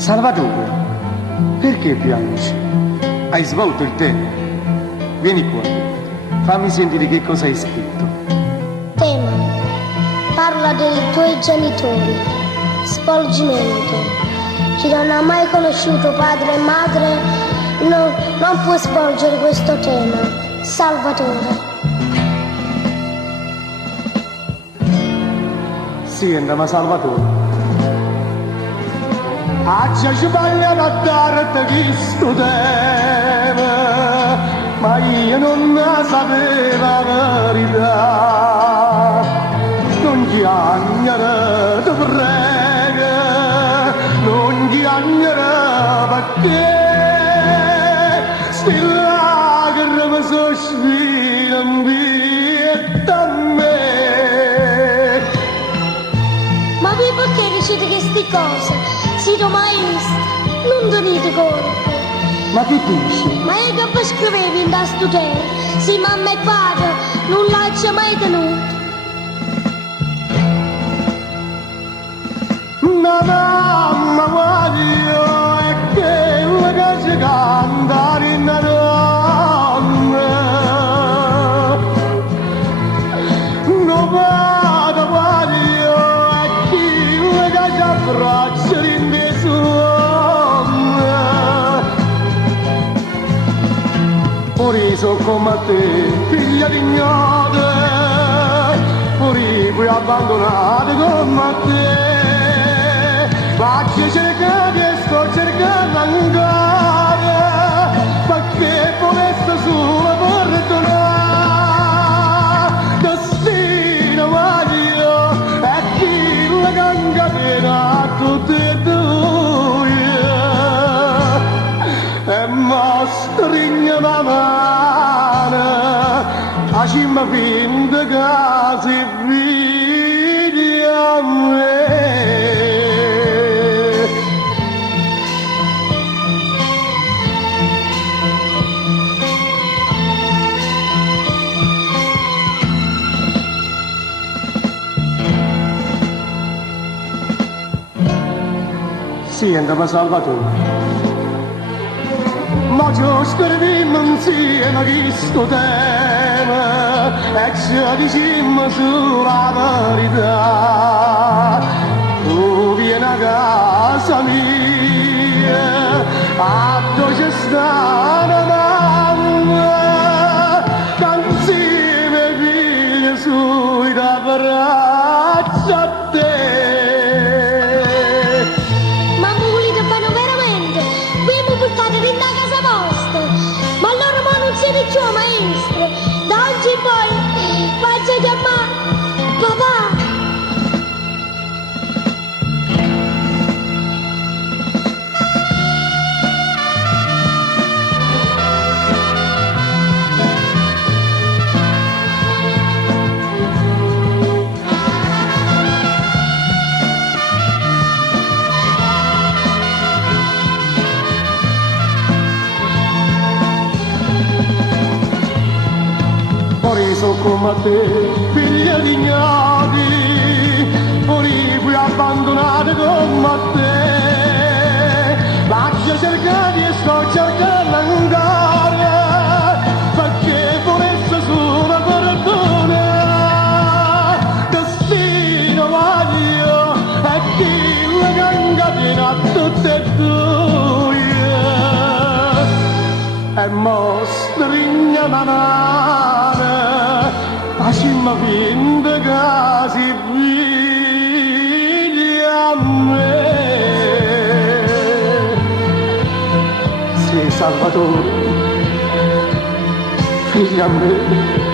Salvatore, perché piangi? Hai svolto il tema? Vieni qua, fammi sentire che cosa hai scritto. Tema. Parla dei tuoi genitori. Svolgimento. Chi non ha mai conosciuto padre e madre non può svolgere questo tema. Salvatore. Sì, andiamo a Salvatore. Aggia sbagliato a darti questo tema, ma io non ne sapevo la verità. Non chiagnere, ti prego, non chiagnere perché sti lacrime so sfidano via me. Ma voi perché dicete queste cose? Siete maestri, non tenete corpo. Ma che dici? Ma io che vi scrivevi in questo tema? Se mamma e padre non l'hanno mai tenuto. Una mamma voglio è quella che ci canta in donna. Un padre voglio è quella che ci abbraccia in sonno. Pure sono come te, figlia di ignote, pure puoi abbandonare come te. Ma che cerca che sto cercando ancora, perché potesse solo perdonare. Destino voglio è chi la cangabena a tutte e due. E mostrigna la mano, a cima finta che si vede a me. Sì, andiamo a Salvatore. Ma ci scrivimmo insieme questo tema e ci dicimmo sulla verità. Tu vieni a casa mia, a dove c'è sta una mamma, che insieme figli sui da braccia a te. Ciao maestro, da oggi in poi faccio chiamare papà. Sono come te, figlia di ignoti, pure puoi abbandonare come te. Ma ci cercati e sto cercando ancora, perché volesse solo perdona. Destino voglio è chi la cangabina a tutte e due. E mostrigna la mano, facciamo finta che si vede a me. Sì, Salvatore, figlia a me.